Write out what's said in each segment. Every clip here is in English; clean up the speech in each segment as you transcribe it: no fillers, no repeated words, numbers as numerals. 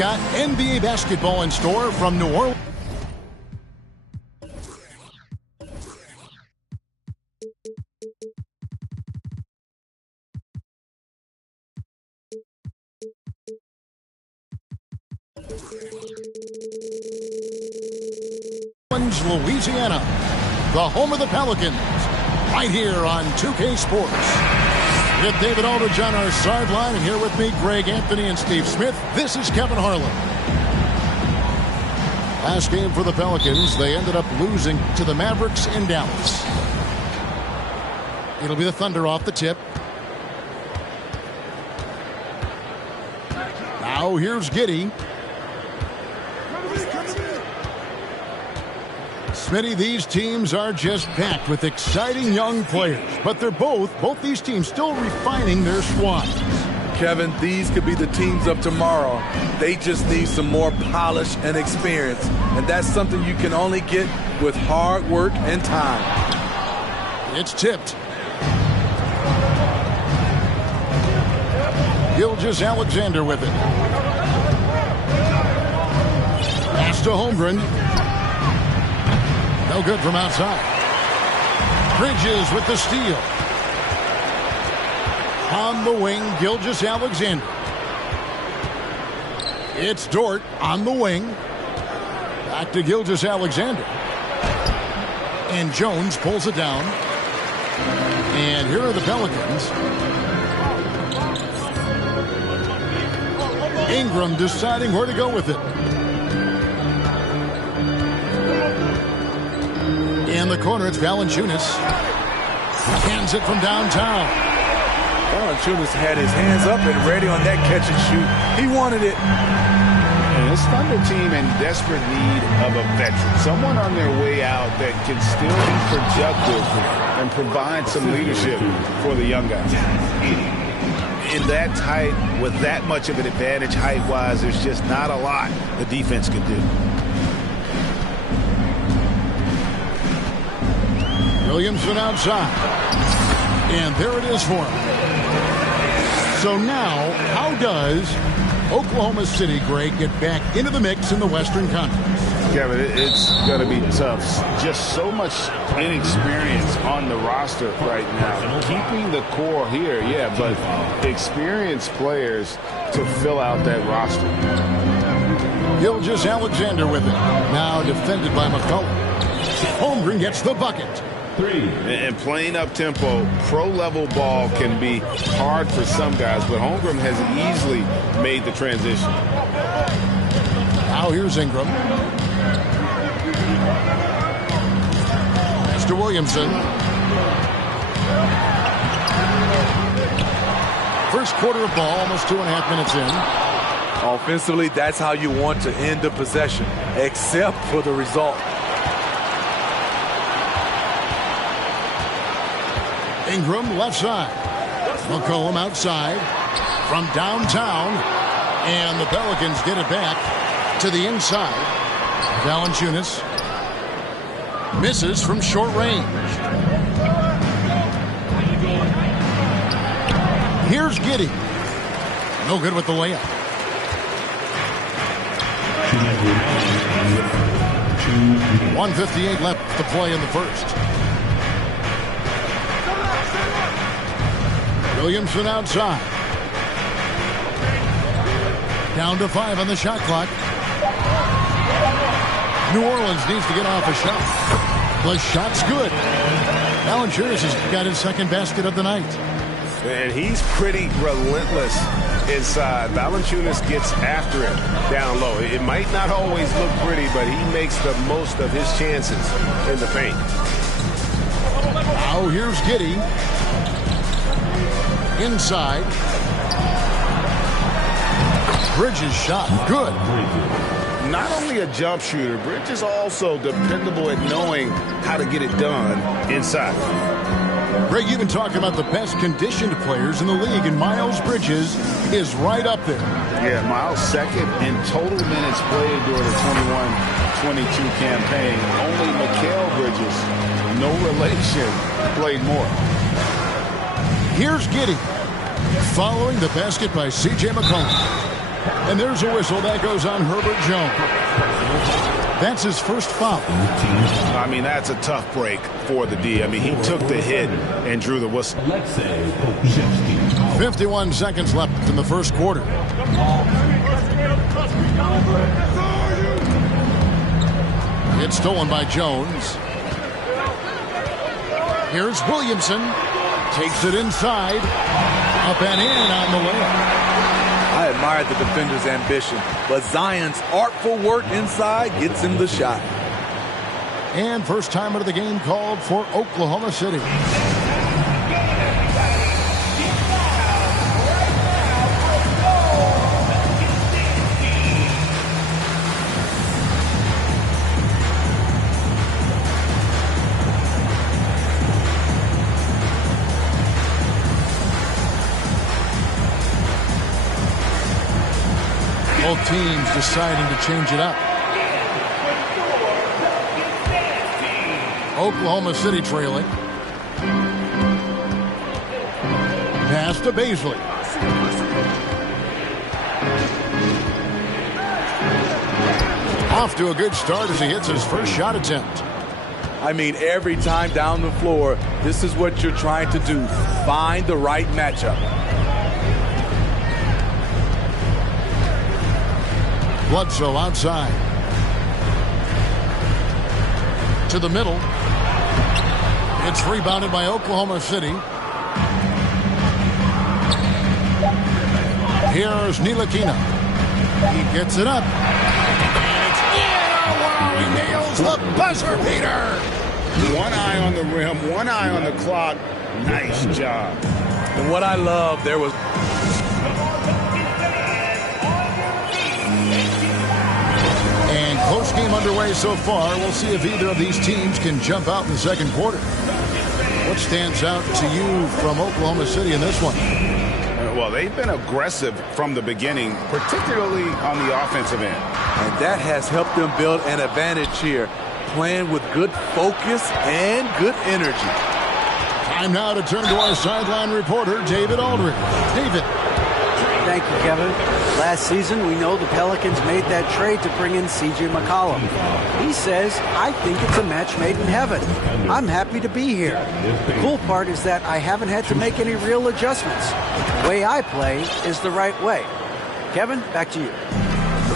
got NBA basketball in store from New Orleans. Louisiana, the home of the Pelicans, right here on 2K Sports. With David Aldridge on our sideline, and here with me, Greg Anthony and Steve Smith. This is Kevin Harlan. Last game for the Pelicans, they ended up losing to the Mavericks in Dallas. It'll be the Thunder off the tip. Now here's Giddey. Smitty, these teams are just packed with exciting young players, but they're both these teams still refining their squads. Kevin, these could be the teams of tomorrow. They just need some more polish and experience, and that's something you can only get with hard work and time. It's tipped. Gilgeous-Alexander with it. Pass to Holmgren. No good from outside. Bridges with the steal. On the wing, Gilgeous-Alexander. It's Dort on the wing. Back to Gilgeous-Alexander. And Jones pulls it down. And here are the Pelicans. Ingram deciding where to go with it. In the corner, it's Valanciunas. Hands it from downtown. Valanciunas had his hands up and ready on that catch and shoot. He wanted it. And this Thunder team in desperate need of a veteran. Someone on their way out that can still be productive and provide some leadership for the young guys. In that tight, with that much of an advantage height-wise, there's just not a lot the defense can do. Williamson outside. And there it is for him. So now, how does Oklahoma City, Greg, get back into the mix in the Western Conference? Kevin, it's going to be tough. Just so much inexperience on the roster right now. Keeping the core here, yeah, but experienced players to fill out that roster. Gilgeous-Alexander with it. Now defended by McCullough. Holmgren gets the bucket. And playing up-tempo, pro-level ball can be hard for some guys, but Holmgren has easily made the transition. Now here's Ingram. Pass to Williamson. First quarter of ball, almost 2.5 minutes in. Offensively, that's how you want to end the possession, except for the result. Ingram left side. McCollum outside from downtown. And the Pelicans get it back to the inside. Valanciunas misses from short range. Here's Giddey. No good with the layup. .158 left to play in the first. Williamson outside. Down to 5 on the shot clock. New Orleans needs to get off a shot. The shot's good. Valanciunas has got his second basket of the night. And he's pretty relentless inside. Valanciunas gets after it down low. It might not always look pretty, but he makes the most of his chances in the paint. Now here's Giddey. Inside. Bridges shot. Good. Not only a jump shooter, Bridges also dependable at knowing how to get it done inside. Greg, you've been talking about the best conditioned players in the league, and Miles Bridges is right up there. Yeah, Miles second in total minutes played during the 21-22 campaign. Only Mikal Bridges, no relation, played more. Here's Giddey. Following the basket by C.J. McCollum. And there's a whistle that goes on Herbert Jones. That's his first foul. I mean, that's a tough break for the D. I mean, he took the hit and drew the whistle. 51 seconds left in the first quarter. It's stolen by Jones. Here's Williamson. Takes it inside. Up and in on the layup. I admire the defender's ambition, but Zion's artful work inside gets him the shot. And first time out of the game called for Oklahoma City. Both teams deciding to change it up. Oklahoma City trailing. Pass to Baisley. Off to a good start as he hits his first shot attempt. I mean, every time down the floor, this is what you're trying to do. Find the right matchup. Bledsoe outside. To the middle. It's rebounded by Oklahoma City. Here's Ntilikina. He gets it up. And it's in. Wow, he nails the buzzer beater. One eye on the rim, one eye on the clock. Nice job. And what I love, there was... And close game underway so far. We'll see if either of these teams can jump out in the second quarter. What stands out to you from Oklahoma City in this one? Well, they've been aggressive from the beginning, particularly on the offensive end. And that has helped them build an advantage here, playing with good focus and good energy. Time now to turn to our sideline reporter, David Aldridge. David. Thank you, Kevin. Last season, we know the Pelicans made that trade to bring in C.J. McCollum. He says, I think it's a match made in heaven. I'm happy to be here. The cool part is that I haven't had to make any real adjustments. The way I play is the right way. Kevin, back to you.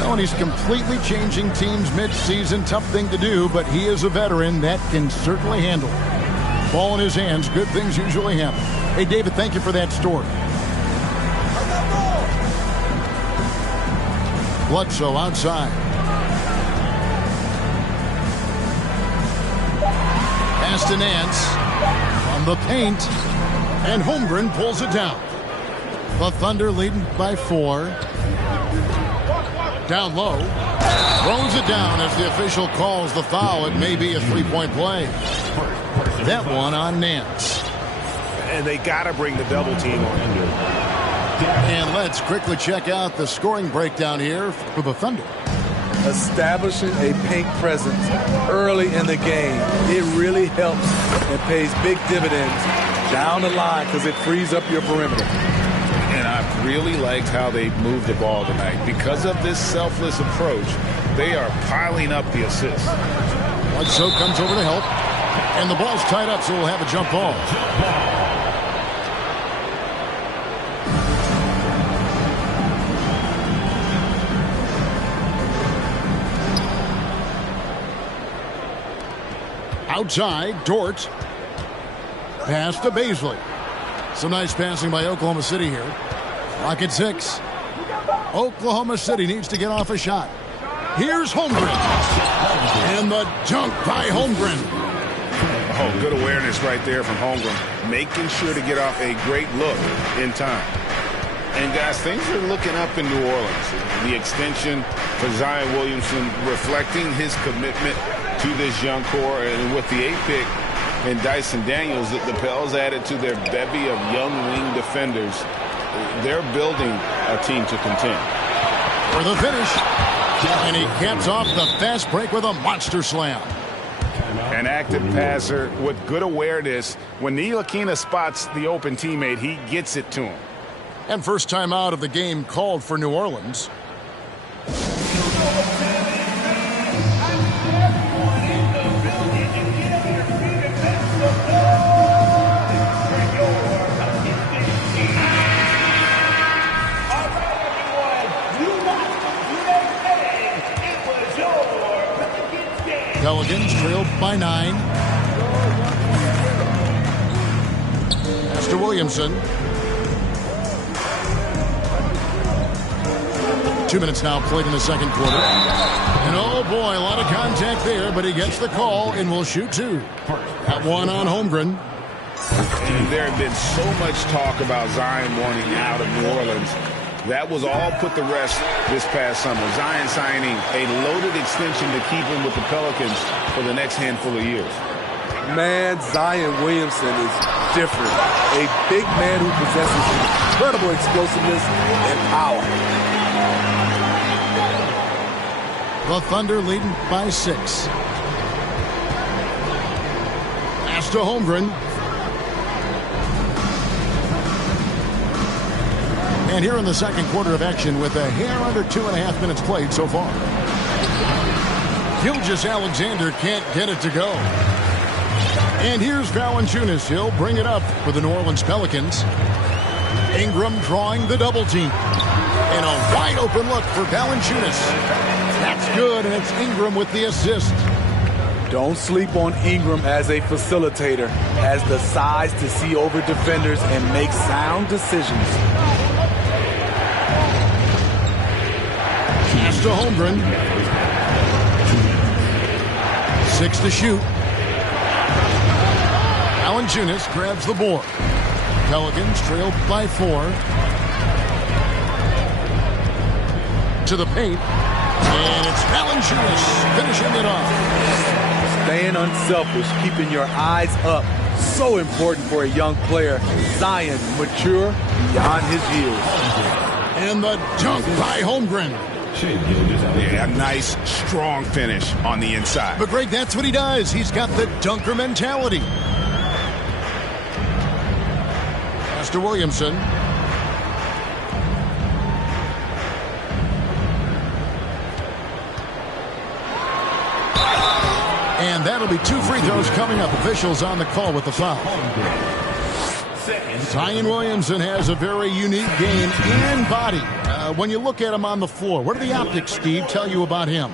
Well, and he's completely changing teams mid-season. Tough thing to do, but he is a veteran that can certainly handle it. Ball in his hands, good things usually happen. Hey, David, thank you for that story. Bledsoe outside. Pass to Nance. On the paint. And Holmgren pulls it down. The Thunder leading by 4. Down low. Throws it down as the official calls the foul. It may be a three-point play. That one on Nance. And they got to bring the double team on. And let's quickly check out the scoring breakdown here for the Thunder. Establishing a paint presence early in the game, it really helps and pays big dividends down the line because it frees up your perimeter. And I really liked how they moved the ball tonight. Because of this selfless approach, they are piling up the assists. Bledsoe comes over to help. And the ball's tied up, so we'll have a jump ball. Outside, Dort. Pass to Baisley. Some nice passing by Oklahoma City here. Clock at 6. Oklahoma City needs to get off a shot. Here's Holmgren. And the dunk by Holmgren. Oh, good awareness right there from Holmgren. Making sure to get off a great look in time. And, guys, things are looking up in New Orleans. The extension for Zion Williamson reflecting his commitment to this young core, and with the 8th pick and Dyson Daniels, the Pels added to their bevy of young wing defenders. They're building a team to contend. For the finish, and he caps off the fast break with a monster slam. An active passer with good awareness. When Ntilikina spots the open teammate, he gets it to him. And first time out of the game called for New Orleans. Pelicans trailed by 9. Pass to Williamson. 2 minutes now played in the second quarter. And oh boy, a lot of contact there, but he gets the call and will shoot 2. That one on Holmgren. And there had been so much talk about Zion wanting out of New Orleans. That was all put to rest this past summer. Zion signing a loaded extension to keep him with the Pelicans for the next handful of years. Man, Zion Williamson is different. A big man who possesses incredible explosiveness and power. The Thunder leading by 6. Pass to Holmgren. And here in the second quarter of action with a hair under 2.5 minutes played so far. Gilgeous-Alexander can't get it to go. And here's Valanciunas. He'll bring it up for the New Orleans Pelicans. Ingram drawing the double team. And a wide open look for Valanciunas. That's good, and it's Ingram with the assist. Don't sleep on Ingram as a facilitator. Has the size to see over defenders and make sound decisions. Pass to Holmgren. 6 to shoot. Valanciunas grabs the board. Pelicans trailed by 4. To the paint. And it's Valanciunas finishing it off. Staying unselfish, keeping your eyes up. So important for a young player. Zion, mature beyond his years. And the dunk by Holmgren. Yeah, a nice, strong finish on the inside. But Greg, that's what he does. He's got the dunker mentality. Pass to Williamson. And that'll be 2 free throws coming up. Officials on the call with the foul. Zion Williamson has a very unique game and body. When you look at him on the floor, what do the optics, Steve, tell you about him?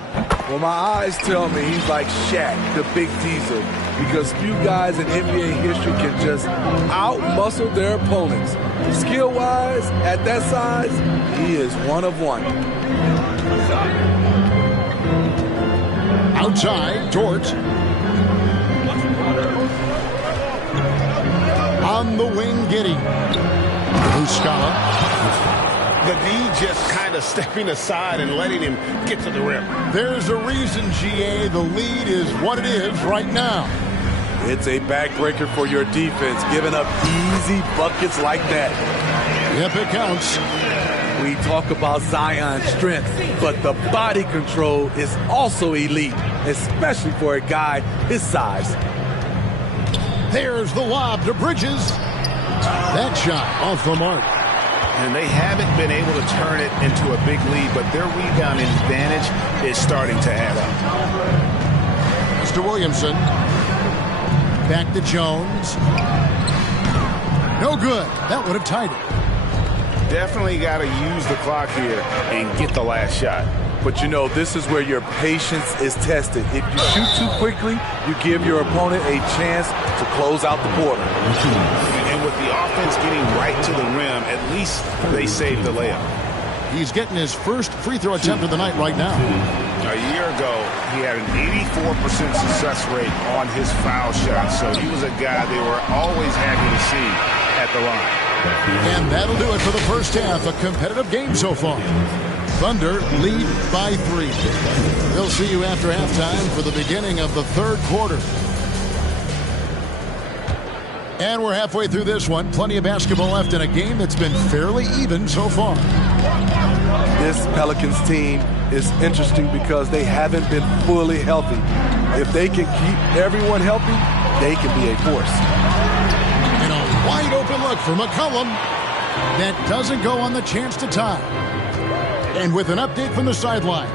Well, my eyes tell me he's like Shaq, the big teaser, because few guys in NBA history can just out-muscle their opponents. Skill-wise, at that size, he is one of one. Outside, Dort. On the wing, Giddey. Muscala. The D just kind of stepping aside and letting him get to the rim. There's a reason, GA, the lead is what it is right now. It's a backbreaker for your defense, giving up easy buckets like that. Yep, it counts. We talk about Zion's strength, but the body control is also elite, especially for a guy his size. There's the lob to Bridges. That shot off the mark. And they haven't been able to turn it into a big lead, but their rebounding advantage is starting to add up. Mr. Williamson. Back to Jones. No good. That would have tied it. Definitely got to use the clock here and get the last shot. But you know, this is where your patience is tested. If you shoot too quickly, you give your opponent a chance to close out the quarter. And with the offense getting right to the rim, at least they saved the layup. He's getting his first free throw attempt of the night right now. A year ago, he had an 84% success rate on his foul shot, so he was a guy they were always happy to see at the line. And that'll do it for the first half. A competitive game so far. Thunder lead by 3. We'll see you after halftime for the beginning of the third quarter. And we're halfway through this one. Plenty of basketball left in a game that's been fairly even so far. This Pelicans team is interesting because they haven't been fully healthy. If they can keep everyone healthy, they can be a force. And a wide open look for McCollum. That doesn't go on the chance to tie. And with an update from the sidelines,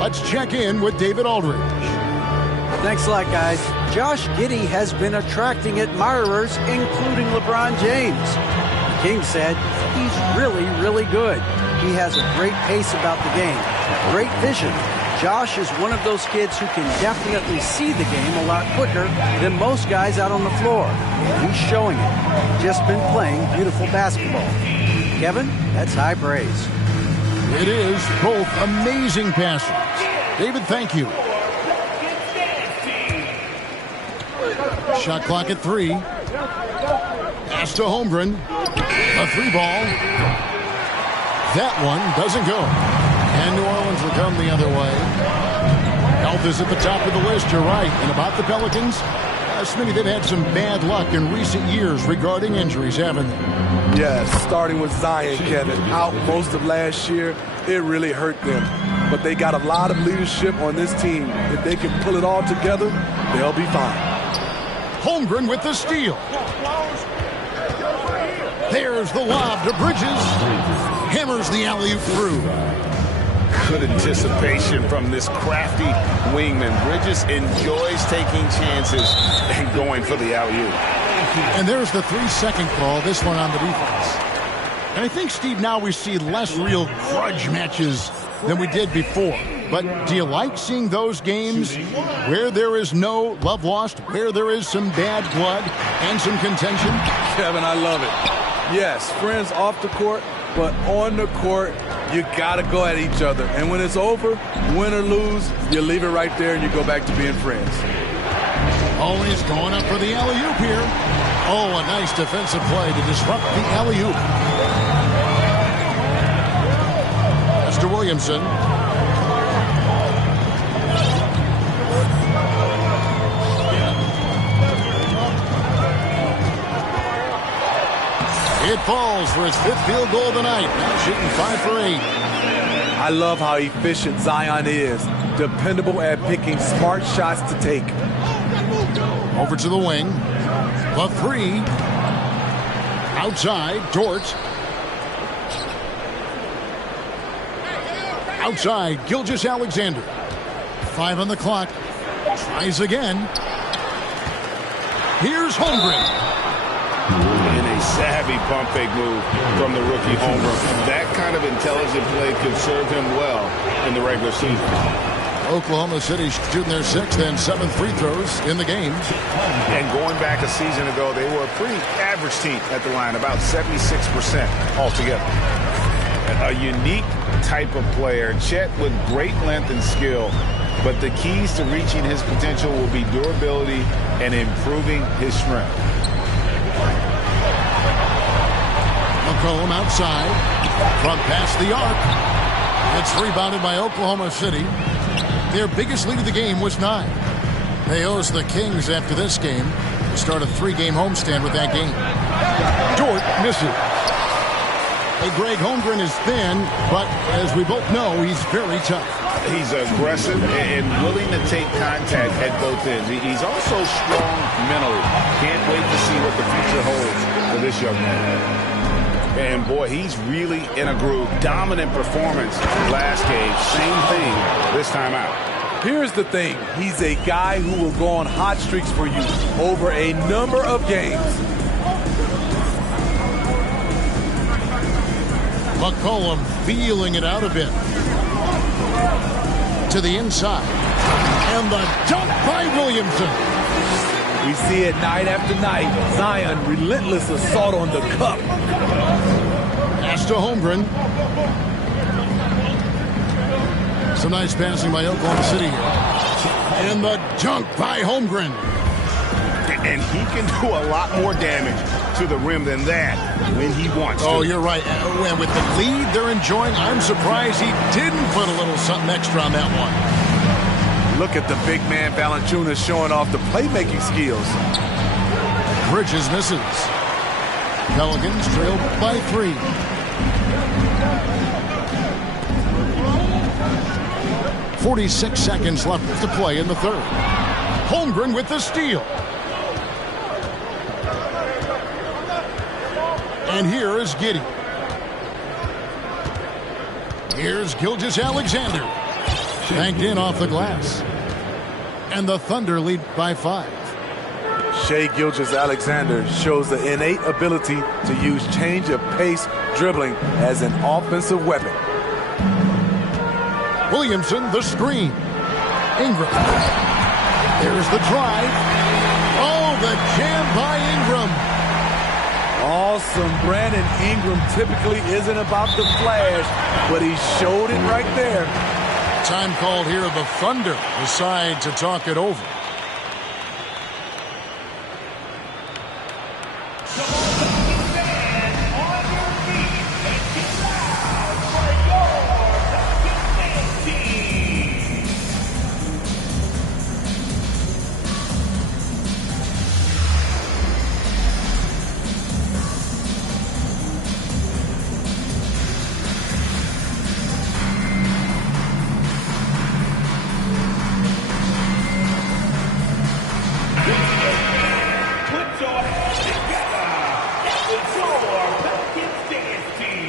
let's check in with David Aldridge. Thanks a lot, guys. Josh Giddey has been attracting admirers, including LeBron James. The King said he's really, really good. He has a great pace about the game, great vision. Josh is one of those kids who can definitely see the game a lot quicker than most guys out on the floor. He's showing it. Just been playing beautiful basketball. Kevin, that's high praise. It is both amazing passes. David, thank you. Shot clock at 3. Pass to Holmgren. A 3-ball. That one doesn't go. And New Orleans will come the other way. Health is at the top of the list, you're right. And about the Pelicans, Smitty, they've had some bad luck in recent years regarding injuries, haven't they? Yes, starting with Zion, Kevin, out most of last year, it really hurt them. But they got a lot of leadership on this team. If they can pull it all together, they'll be fine. Holmgren with the steal. There's the lob to Bridges. Hammers the alley-oop through. Good anticipation from this crafty wingman. Bridges enjoys taking chances and going for the alley-oop. And there's the 3-second call, this one on the defense. And I think, Steve, now we see less real grudge matches than we did before. But do you like seeing those games where there is no love lost, where there is some bad blood and some contention? Kevin, I love it. Yes, friends off the court, but on the court, you got to go at each other. And when it's over, win or lose, you leave it right there and you go back to being friends. Always going up for the alley-oop here. Oh, a nice defensive play to disrupt the alley-oop. Mr. Williamson. It falls for his 5th field goal of the night. Now shooting 5 for 8. I love how efficient Zion is. Dependable at picking smart shots to take. Over to the wing. The 3. Outside, Dort. Outside, Gilgeous-Alexander. 5 on the clock. Tries again. Here's Holmgren. In a savvy pump fake move from the rookie Holmgren. That kind of intelligent play could serve him well in the regular season. Oklahoma City shooting their 6th and 7th free throws in the game. And going back a season ago, they were a pretty average team at the line, about 76% altogether. A unique type of player, Chet with great length and skill, but the keys to reaching his potential will be durability and improving his strength. McCollum outside from past the arc. It's rebounded by Oklahoma City. Their biggest lead of the game was 9. They host the Kings after this game. They start a 3-game homestand with that game. Dort misses. Hey, Greg, Holmgren is thin, but as we both know, he's very tough. He's aggressive and willing to take contact at both ends. He's also strong mentally. Can't wait to see what the future holds for this young man. And, boy, he's really in a groove. Dominant performance last game. Same thing this time out. Here's the thing. He's a guy who will go on hot streaks for you over a number of games. McCollum feeling it out a bit. To the inside. And the dunk by Williamson. We see it night after night. Zion, relentless assault on the cup. Pass to Holmgren. Some nice passing by Oklahoma City here. And the dunk by Holmgren. And he can do a lot more damage to the rim than that when he wants to. Oh, you're right. And with the lead they're enjoying, I'm surprised he didn't put a little something extra on that one. Look at the big man Valanciunas showing off the playmaking skills. Bridges misses. Pelicans trail by 3. .46 seconds left to play in the 3rd. Holmgren with the steal. And here is Giddey. Here's Gilgeous-Alexander. Banked in off the glass. And the Thunder lead by 5. Shai Gilgeous-Alexander shows the innate ability to use change of pace dribbling as an offensive weapon. Williamson, the screen. Ingram. There's the drive. Oh, the jam by Ingram. Awesome. Brandon Ingram typically isn't about the flash, but he showed it right there. Time called here. The Thunder decide to talk it over. Put your hands together. That was your Pelicans dynasty.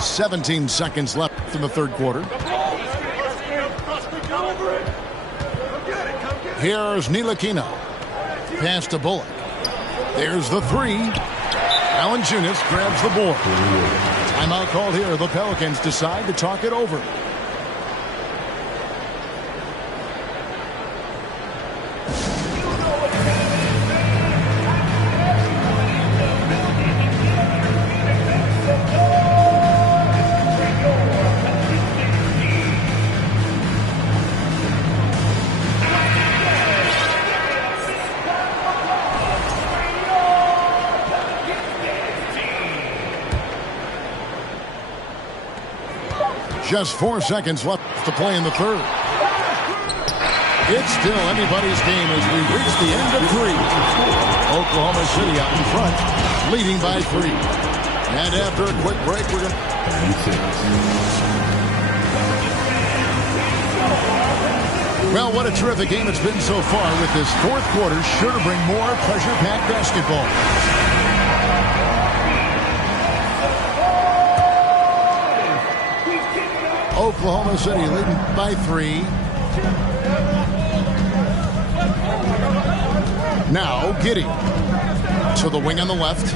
17 seconds left in the third quarter. Here's Ntilikina. Pass to Bullock. There's the three. Valanciunas grabs the board. Timeout called here. The Pelicans decide to talk it over. Just 4 seconds left to play in the third. It's still anybody's game as we reach the end of 3. Oklahoma City out in front, leading by 3. And after a quick break, we're going to... Well, what a terrific game it's been so far, with this fourth quarter sure to bring more pressure-packed basketball. Oklahoma City leading by 3. Now Giddey to the wing on the left.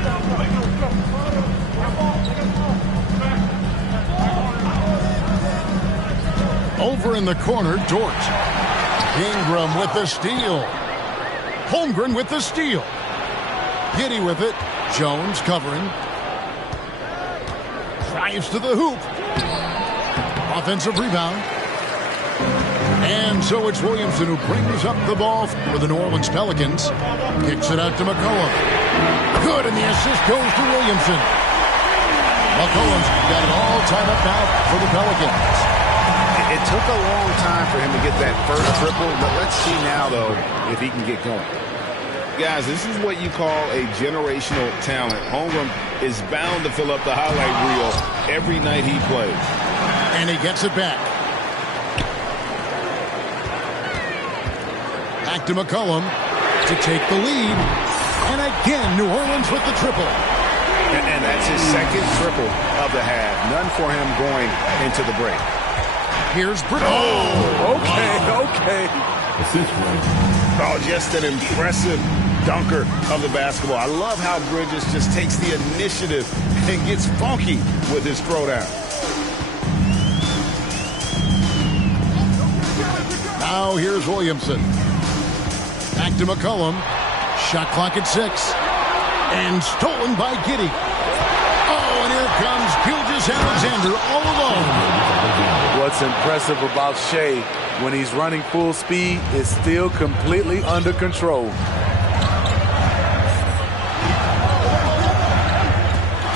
Over in the corner, Dort. Ingram with the steal. Holmgren with the steal. Giddey with it. Jones covering. Drives to the hoop. Offensive rebound. And so it's Williamson who brings up the ball for the New Orleans Pelicans. Kicks it out to McCollum. Good, and the assist goes to Williamson. McCollum's got it all tied up now for the Pelicans. It took a long time for him to get that first triple, but let's see now, though, if he can get going. Guys, this is what you call a generational talent. Holmgren is bound to fill up the highlight reel every night he plays. And he gets it back. Back to McCollum to take the lead. And again, New Orleans with the triple. And that's his second triple of the half. None for him going into the break. Here's Britton. Oh, okay. Oh, just an impressive dunker of the basketball. I love how Bridges just takes the initiative and gets funky with his throwdown. Now here's Williamson. Back to McCollum. Shot clock at 6. And stolen by Giddey. Oh, and here comes Gilgeous-Alexander all alone. What's impressive about Shai when he's running full speed is still completely under control.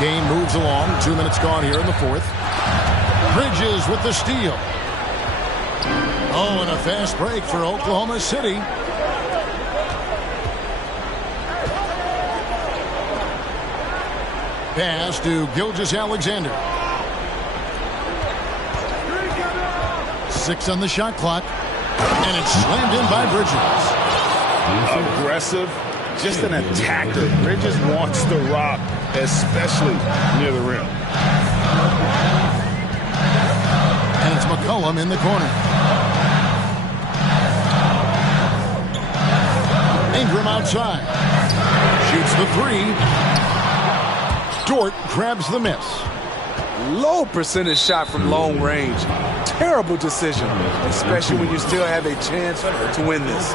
Game moves along. 2 minutes gone here in the fourth. Bridges with the steal. Oh, and a fast break for Oklahoma City. Pass to Gilgeous-Alexander. 6 on the shot clock. And it's slammed in by Bridges. Aggressive, just an attacker. Bridges wants to rock, especially near the rim. And it's McCollum in the corner. Ingram outside. Shoots the three. Dort grabs the miss. Low percentage shot from long range. Terrible decision, especially when you still have a chance to win this.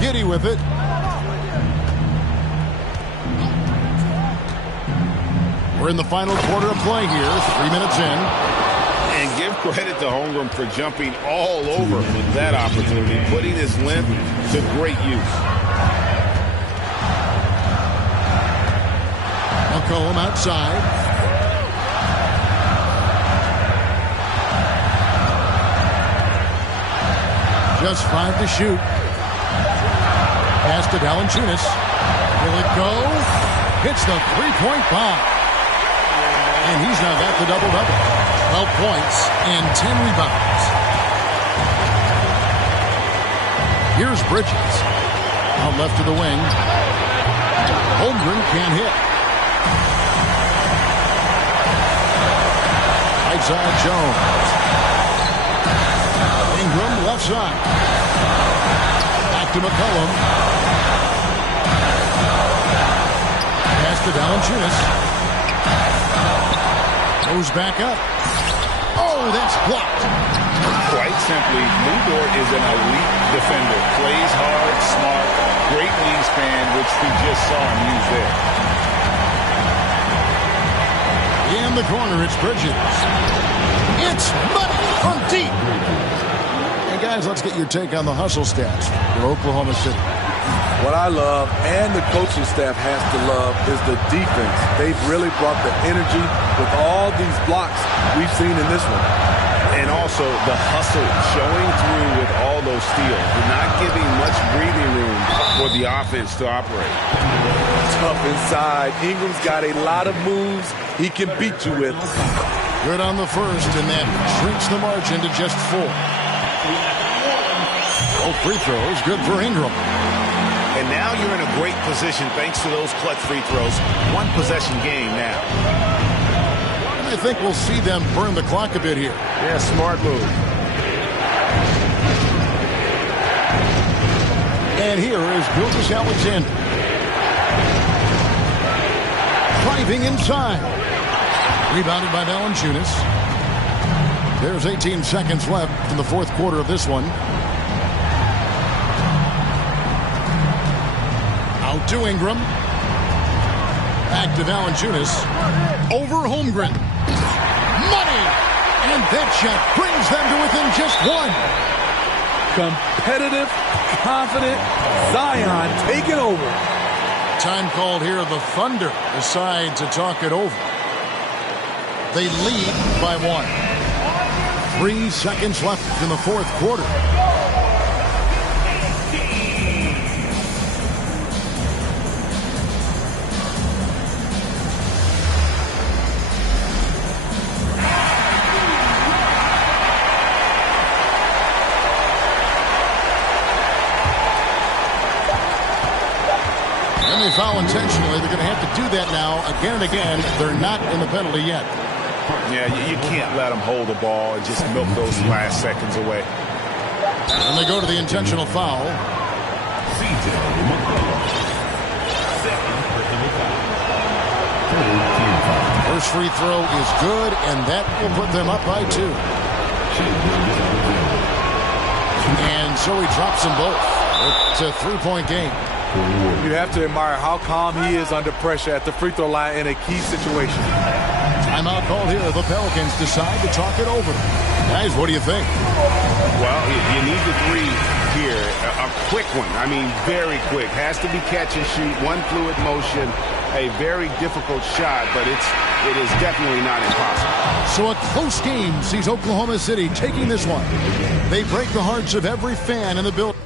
Giddy with it. We're in the final quarter of play here. 3 minutes in. And give credit to Holmgren for jumping all over with that opportunity, putting his length to great use. McCollum outside. Just 5 to shoot. Pass to Valanciunas. Will it go? Hits the three-point bomb. And he's now got the double-double. 12 points and 10 rebounds. Here's Bridges. Out left to the wing. Holmgren can't hit. Right side Jones. Ingram left side. Back to McCollum. Pass to Valanciunas. Goes back up. Oh, that's blocked. Quite simply, Lou Dort is an elite defender. Plays hard, smart, great wingspan, which we just saw him use there. In the corner, it's Bridges. It's money from deep. Hey, guys, let's get your take on the hustle stats for Oklahoma City. What I love, and the coaching staff has to love, is the defense. They've really brought the energy with all these blocks we've seen in this one. And also the hustle showing through with all those steals. They're not giving much breathing room for the offense to operate. Tough inside. Ingram's got a lot of moves he can beat you with. Good on the first, and that shrinks the margin to just 4. Both free throws, good for Ingram. And now you're in a great position thanks to those clutch free throws. One possession game now. And I think we'll see them burn the clock a bit here. Yeah, smart move. And here is Gilgeous-Alexander. Driving inside. Rebounded by Valanciunas. There's 18 seconds left in the fourth quarter of this one. Out to Ingram. Back to Valanciunas. Over Holmgren. Money! And that shot brings them to within just 1. Competitive, confident, Zion taking over. Time called here. The Thunder decide to talk it over. They lead by 1. 3 seconds left in the fourth quarter. And they foul intentionally. They're going to have to do that now again and again. They're not in the penalty yet. Yeah, you can't let them hold the ball and just milk those last seconds away. And they go to the intentional foul. First free throw is good, and that will put them up by 2. And so he drops them both. It's a 3-point game. You have to admire how calm he is under pressure at the free throw line in a key situation. Timeout called here. The Pelicans decide to talk it over. Guys, what do you think? Well, you need the 3 here. A quick one. I mean, very quick. Has to be catch and shoot. One fluid motion. A very difficult shot, but it is definitely not impossible. So a close game sees Oklahoma City taking this one. They break the hearts of every fan in the building.